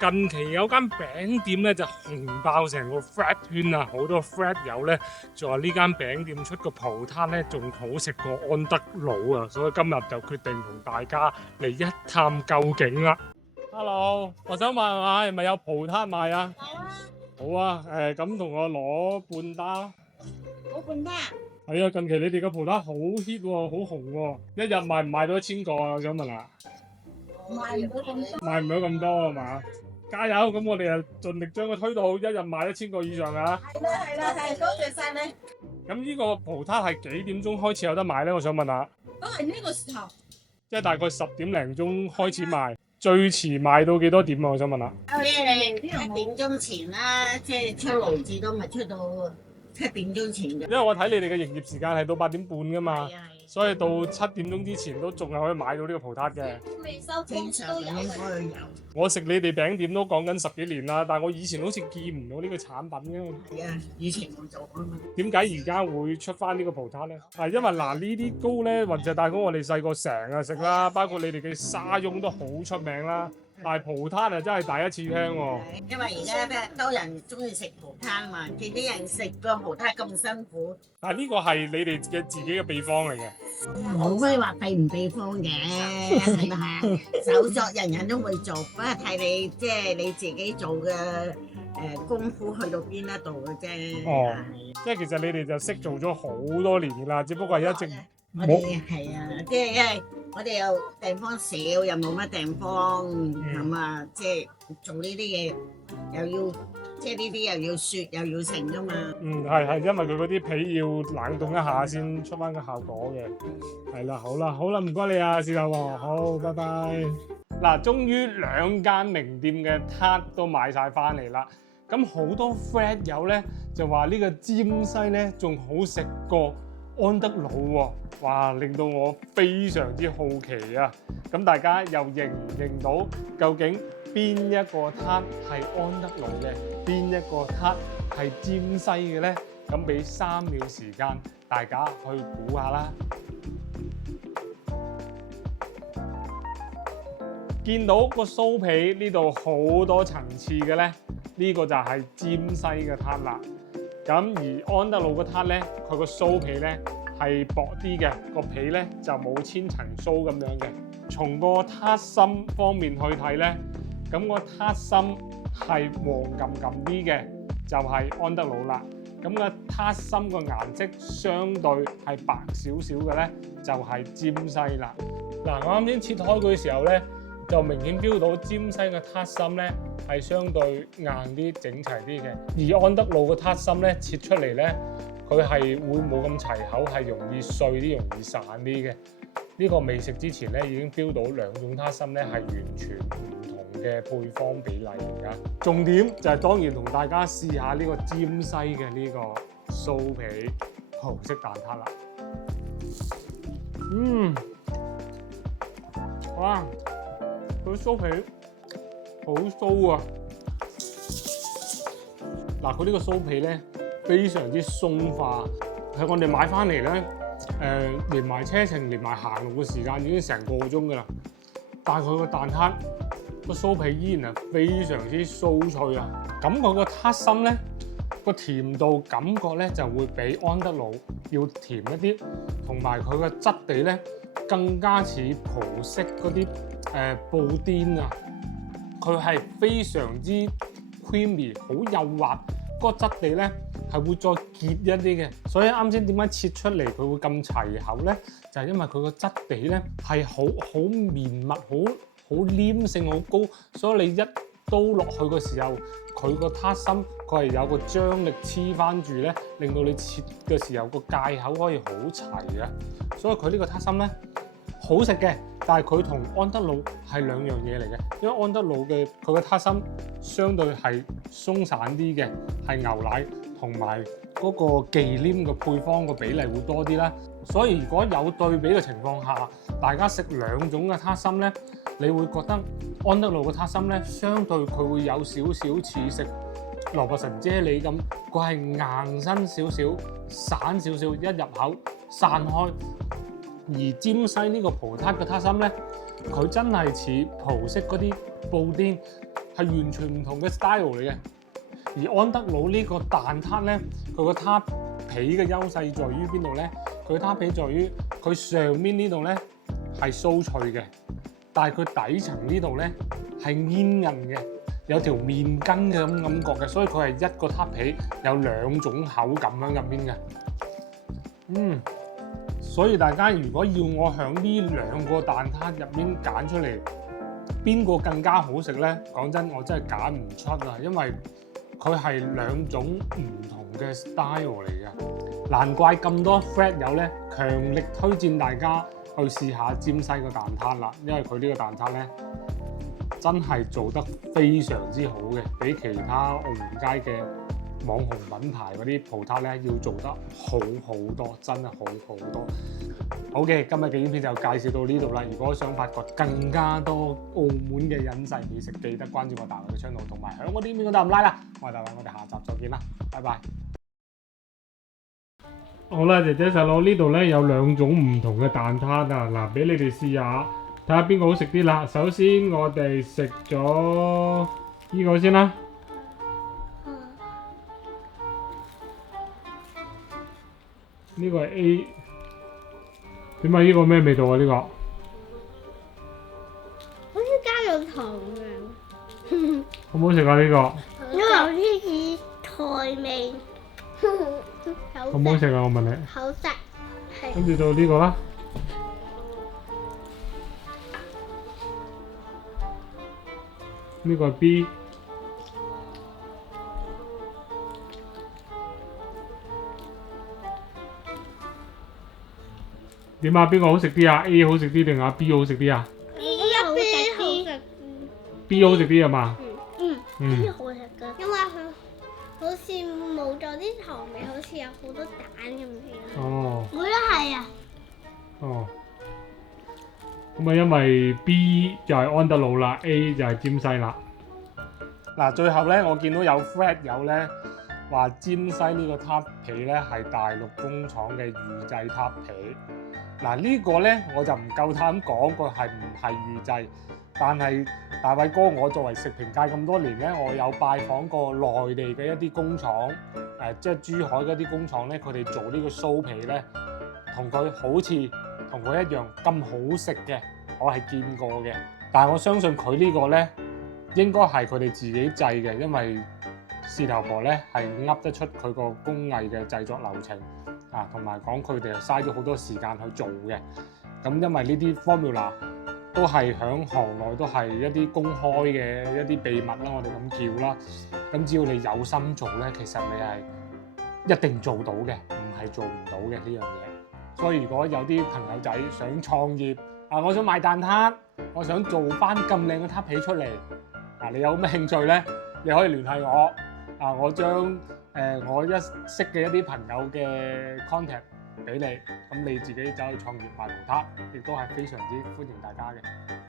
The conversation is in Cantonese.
近期有間餅店咧就紅爆成個 Thread 圈啊，好多 Thread 友咧就話呢間餅店出個葡撻咧仲好食過安德魯啊，所以今日就決定同大家嚟一探究竟啦。Hello， 我想問下係咪有葡撻賣啊？有啊，好啊，咁同我攞半打。冇半打。係啊，近期你哋嘅葡撻好 hit 喎，好紅喎，一日賣唔賣到1000個啊？我想問下。賣唔到咁多。賣唔到咁多係嘛？加油！咁我哋就盡力將佢推到一日賣1000個以上啊！係啦，多謝晒你。咁呢個葡撻係幾點鐘開始有得賣咧？我想問下。都係呢個時候。即係大概10點零鐘開始賣，最遲賣到幾多點啊？我想問下。1點鐘前啦，即係出爐至都咪出到7點鐘前嘅。因為我睇你哋嘅營業時間係到8點半㗎嘛，係啊，所以到7點鐘之前都仲係可以買到呢個葡撻嘅。未收正常嘅應該有。我食你哋餅店都講緊10幾年啦，但係我以前好似見唔到呢個產品嘅。係啊，以前冇做啊嘛。點解而家會出翻呢個葡撻咧？係因為嗱呢啲糕咧，雲石蛋糕我哋細個成日食啦，包括你哋嘅沙翁都好出名啦。但係葡撻啊，真係第一次聽喎。因為而家咧多人中意食葡撻嘛，見啲人食個葡撻咁辛苦。但係呢個係你哋嘅自己嘅秘方嚟嘅。冇咩話秘唔秘方嘅，係咪啊？手作人人都會做，不過睇你即係你自己做嘅功夫去到邊一度嘅啫。哦，即係其實你哋就識做咗好多年㗎啦，只不過係一直我哋係啊，即係因為我哋又地方少，又冇乜地方，咁啊，即係做呢啲嘢又要即係呢啲又要雪又要成㗎嘛。係因為佢嗰啲皮要冷凍一下先出翻個效果嘅。係啦，好啦，唔該你啊，士頭喎，好，拜拜。嗱，終於2間名店嘅撻都買晒翻嚟啦。咁好多 friend 友咧就話呢個尖西咧仲好食過安德魯喎，哇！令到我非常之好奇啊！咁大家又認唔認到究竟邊一個撻係安德魯嘅，邊一個撻係尖西嘅咧？咁俾3秒時間大家去估下啦。見到個酥皮呢度好多層次嘅咧，呢個就係尖西嘅撻啦。咁而安德魯個撻咧，佢個酥皮咧係薄啲嘅，個皮咧就冇千層酥咁樣嘅。從個撻心方面去睇咧，咁個撻心係黃冚冚啲嘅，就係安德魯啦。咁個撻心個顏色相對係白少少嘅咧，就係尖西啦。嗱，我啱先切開佢嘅時候咧，就明顯 feel 到尖西嘅撻心咧係相對硬啲、整齊啲嘅，而安德魯嘅撻心咧切出嚟咧，佢係會冇咁齊口，係容易碎啲、容易散啲嘅。呢個未食之前咧已經 feel 到兩種撻心咧係完全唔同嘅配方比例嚟㗎。重點就係當然同大家試下呢個尖西嘅呢個酥皮葡式蛋撻啦。哇！佢酥皮好酥啊！嗱，佢呢個酥皮咧非常之鬆化，係我哋買翻嚟咧，連埋車程、連埋行路嘅時間已經成個鐘㗎啦。但係佢個蛋撻個酥皮依然係非常之酥脆啊！咁佢個撻心咧個甜度感覺咧就會比安德魯要甜一啲，同埋佢個質地咧更加似葡式嗰啲布甸啊！佢係非常之 creamy， 好幼滑，嗰個質地咧係會再結一啲嘅。所以啱先點解切出嚟佢會咁齊口咧？就係因為佢個質地咧係好綿密、好黏性好高，所以你一刀落去嘅時候，佢個撻心佢係有個張力黐翻住咧，令到你切嘅時候個戒口可以好齊啊！所以佢呢個撻心咧好食嘅。但係佢同安德魯係兩樣嘢嚟嘅，因為安德魯嘅佢嘅撻心相對係鬆散啲嘅，係牛奶同埋嗰個忌廉嘅配方個比例會多啲啦。所以如果有對比嘅情況下，大家食兩種嘅撻心咧，你會覺得安德魯嘅撻心咧，相對佢會有少少似食蘿蔔神啫喱咁，佢係硬身少少、散少少，一入口散開。而尖西呢個葡撻嘅撻心咧，佢真係似葡式嗰啲布甸，係完全唔同嘅 style 嚟嘅。而安德魯呢個蛋撻咧，佢個撻皮嘅優勢在於邊度咧？佢撻皮在於佢上面呢度咧係酥脆嘅，但係佢底層呢度咧係煙韌嘅，有條麵筋嘅咁感覺嘅，所以佢係一個撻皮有兩種口感喺入邊嘅。所以大家如果要我響呢兩個蛋撻入面揀出嚟，邊個更加好食咧？講真，我真係揀唔出啊，因為佢係兩種唔同嘅 style 嚟嘅。難怪咁多 Fred 友咧，強力推薦大家去試下尖西個蛋撻啦，因為佢呢個蛋撻咧真係做得非常之好嘅，比其他澳門街嘅網紅品牌嗰啲鋪頭咧要做得好好多，真係好多。好嘅，今日嘅影片就介紹到呢度啦。如果想發掘更加多澳門嘅隱世美食，記得關注我大衛嘅 channel， 同埋響我啲面嗰度撳 like 啦。我係大衛，我哋下集再見啦，拜拜。好啦，姐姐細佬呢度咧有兩種唔同嘅蛋撻啊，嗱，俾你哋試下，睇下邊個好食啲啦。首先我哋食咗呢個先啦。呢個係 A， 點解呢個咩味道啊？呢個好似加咗糖嘅，好唔好食啊？呢個因為有啲似菜味，好唔好食啊？我問你。好食，係。跟住到呢個啦，呢個係 B。點啊？邊個好食啲啊 ？A 好食啲定係 B 好食啲啊 B 好食啲？B 好食啲係嘛？B 好食嘅，因為佢好似冇咗啲糖味，好似有好多蛋咁樣。哦。我都係啊。哦。咁啊，因為 B 就係安德魯啦 ，A 就係尖西啦。嗱，最後咧，我見到有 Fred 友咧話尖西呢個撻皮咧係大陸工廠嘅預製撻皮。嗱，呢個咧我就唔夠膽講佢係唔係預製，但係大衛哥我作為食評界咁多年咧，我有拜訪過內地嘅一啲工廠，即係珠海嗰啲工廠咧，佢哋做呢個酥皮咧，同佢好似同佢一樣咁好食嘅，我係見過嘅。但係我相信佢呢個咧應該係佢哋自己製嘅，因為事頭婆咧係噏得出佢個工藝嘅製作流程。同埋講佢哋嘥咗好多時間去做嘅，咁因為呢啲 formula 都係響行內都係一啲公開嘅一啲秘密啦，我哋咁叫啦。咁只要你有心做咧，其實你係一定做到嘅，唔係做唔到嘅呢樣嘢。所以如果有啲朋友仔想創業，我想賣蛋撻，我想做翻咁靚嘅撻皮出嚟，你有咩興趣咧？你可以聯繫我，我將我一識嘅一啲朋友嘅 contact 俾你，咁你自己走去創業賣蛋撻，亦都係非常之歡迎大家嘅。